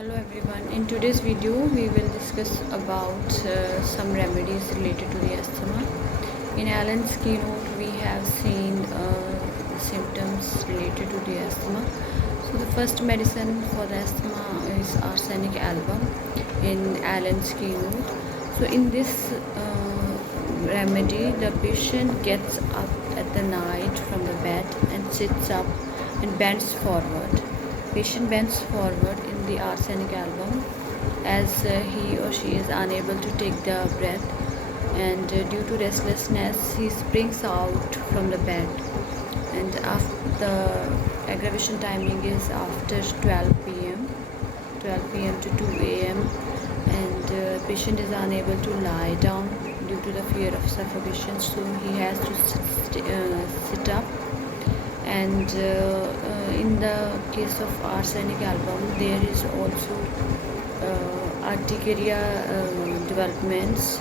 Hello everyone, in today's video we will discuss about some remedies related to the asthma. In Alan's keynote we have seen symptoms related to the asthma. So the first medicine for the asthma is arsenic album in Alan's keynote. So in this remedy, the patient gets up at the night from the bed and sits up and bends forward. Patient bends forward in the arsenic album as he or she is unable to take the breath, and due to restlessness he springs out from the bed, and after the aggravation timing is after 12 p.m. to 2 a.m. and patient is unable to lie down due to the fear of suffocation, so he has to sit up. And in the case of arsenic album there is also urticaria developments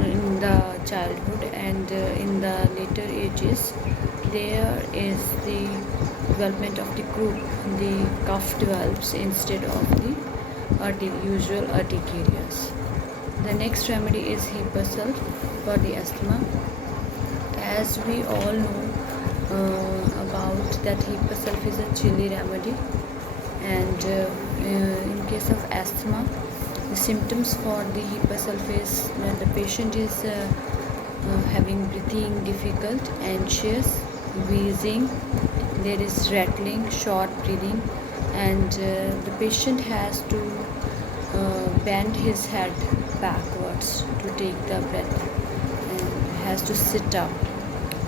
in the childhood, and in the later ages there is the development of the croup. The cough develops instead of the usual urticarias. The next remedy is Hepacil for the asthma. As we all know about that, Hepacil is a chilly remedy, and in case of asthma the symptoms for the Hepacil is that the patient is having breathing difficult, anxious, wheezing, there is rattling, short breathing, and the patient has to bend his head backwards to take the breath and has to sit up.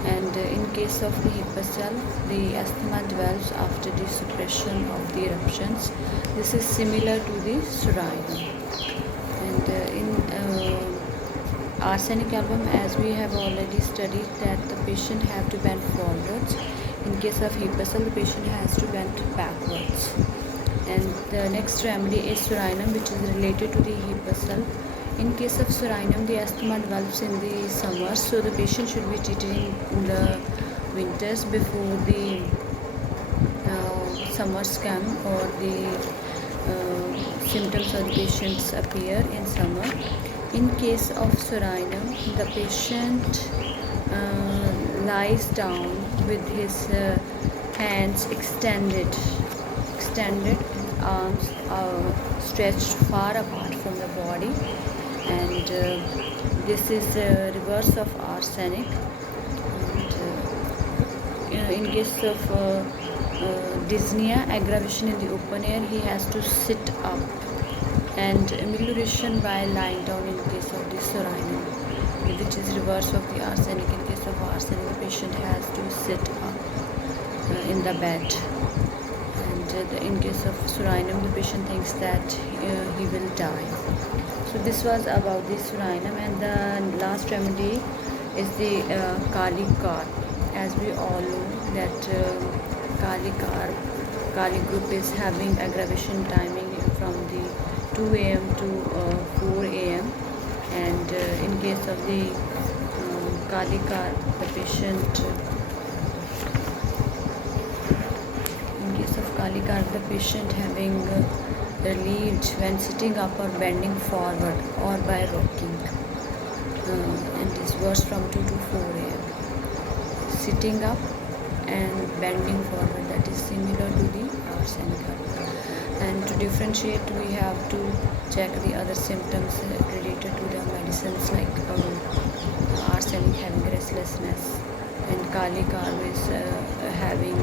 And in case of the Hepacil, the asthma develops after the suppression of the eruptions. This is similar to the Suraina. And in arsenic album, as we have already studied, that the patient have to bend forwards. In case of Hepacil, the patient has to bend backwards. And the next remedy is Surinam, which is related to the Hepacil. In case of Surinam, the asthma develops in the summer, so the patient should be treated in the winters before the summers come, or the symptoms of the patients appear in summer. In case of Surinam, the patient lies down with his hands extended, arms stretched far apart from the body, and this is reverse of arsenic. And in case of dyspnea, aggravation in the open air, he has to sit up, and amelioration by lying down in case of the Surinam, which is reverse of the arsenic. In case of arsenic, the patient has to sit up in the bed, and in case of Surinam, the patient thinks that he will die. So this was about the Surinam, and the last remedy is the Kali Carp. As we all know that Kali group is having aggravation timing from the 2 a.m. to 4 a.m. and in case of the Kali Carp, the patient the patient having relieved when sitting up or bending forward or by rocking, and is worse from 2 to 4 a.m. Sitting up and bending forward, that is similar to the arsenic. And to differentiate, we have to check the other symptoms related to the medicines, like arsenic having restlessness, and Kali Carb is having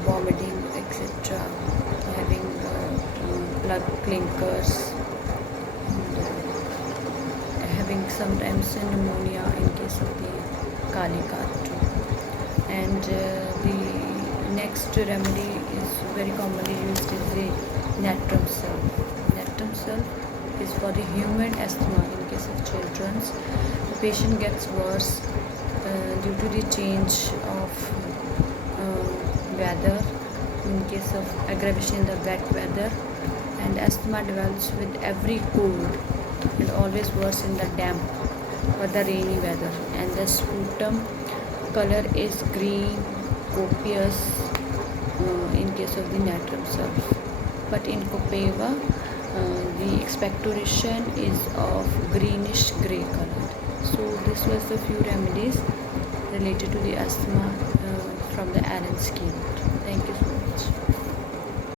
vomiting, etc., having blood clinkers, and having sometimes pneumonia in case of the Kali Carb too. And the next remedy is very commonly used is the natrum sulf. Natrum sulf is for the human asthma. In case of children's, the patient gets worse due to the change of weather, in case of aggravation in the wet weather, and asthma develops with every cold and always worse in the damp or the rainy weather, and the sputum color is green, copious in case of the natrum sulf. but in Copaiba the expectoration is of greenish gray color. So this was the few remedies related to the asthma from the Allen's keynote. Thank you so much.